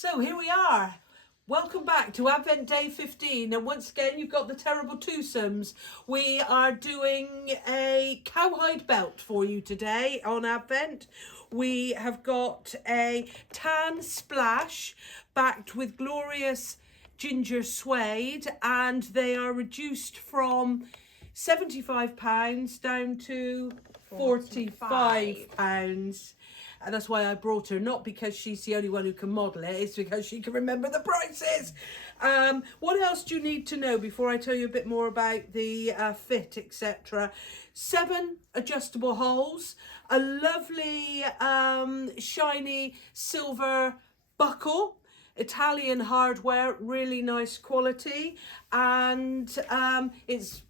So here we are. Welcome back to Advent Day 15, and once again you've got the terrible twosomes. We are doing a cowhide belt for you today on Advent. We have got a tan splash backed with glorious Ginger Suede, and they are reduced from £75 down to £45. And that's why I brought her, not because she's the only one who can model it, it's because she can remember the prices. What else do you need to know before I tell you a bit more about the fit, etc.? 7 adjustable holes, a lovely shiny silver buckle, Italian hardware, really nice quality, and it's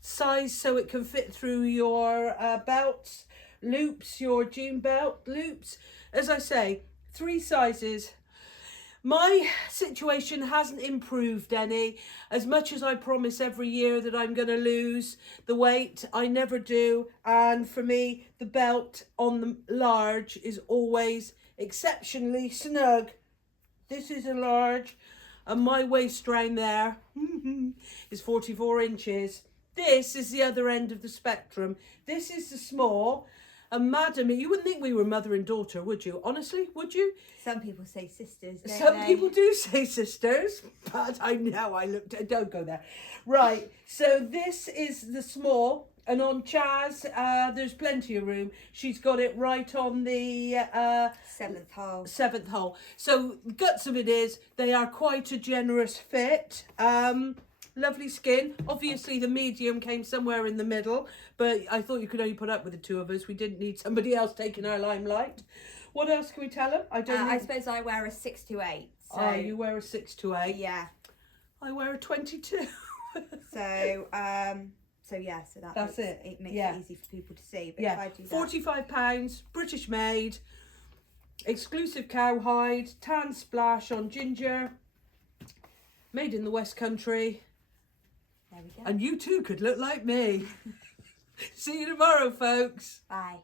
size so it can fit through your belts, loops, your jean belt loops. As I say, 3 sizes. My situation hasn't improved any. As much as I promise every year that I'm going to lose the weight, I never do. And for me, the belt on the large is always exceptionally snug. This is a large, and my waist round there is 44 inches. This is the other end of the spectrum. This is the small. And madam, you wouldn't think we were mother and daughter, would you? Honestly, would you? Some people say sisters, don't Some they? people do say sisters, but I know I looked at, don't go there. Right, so this is the small, and on Chaz, there's plenty of room. She's got it right on the 7th hole. 7th hole. So the guts of it is, they are quite a generous fit. Lovely skin. Obviously the medium came somewhere in the middle, but I thought you could only put up with the 2 of us. We didn't need somebody else taking our limelight. What else can we tell them? I suppose I wear a 6 to 8. So, oh, you wear a 6 to 8. Yeah. I wear a 22. So that's it. It makes Yeah. it easy for people to see. But Yeah, if I do that, £45, British made, exclusive cowhide, tan splash on ginger, made in the West Country. there we go. And you too could look like me. See you tomorrow, folks. Bye.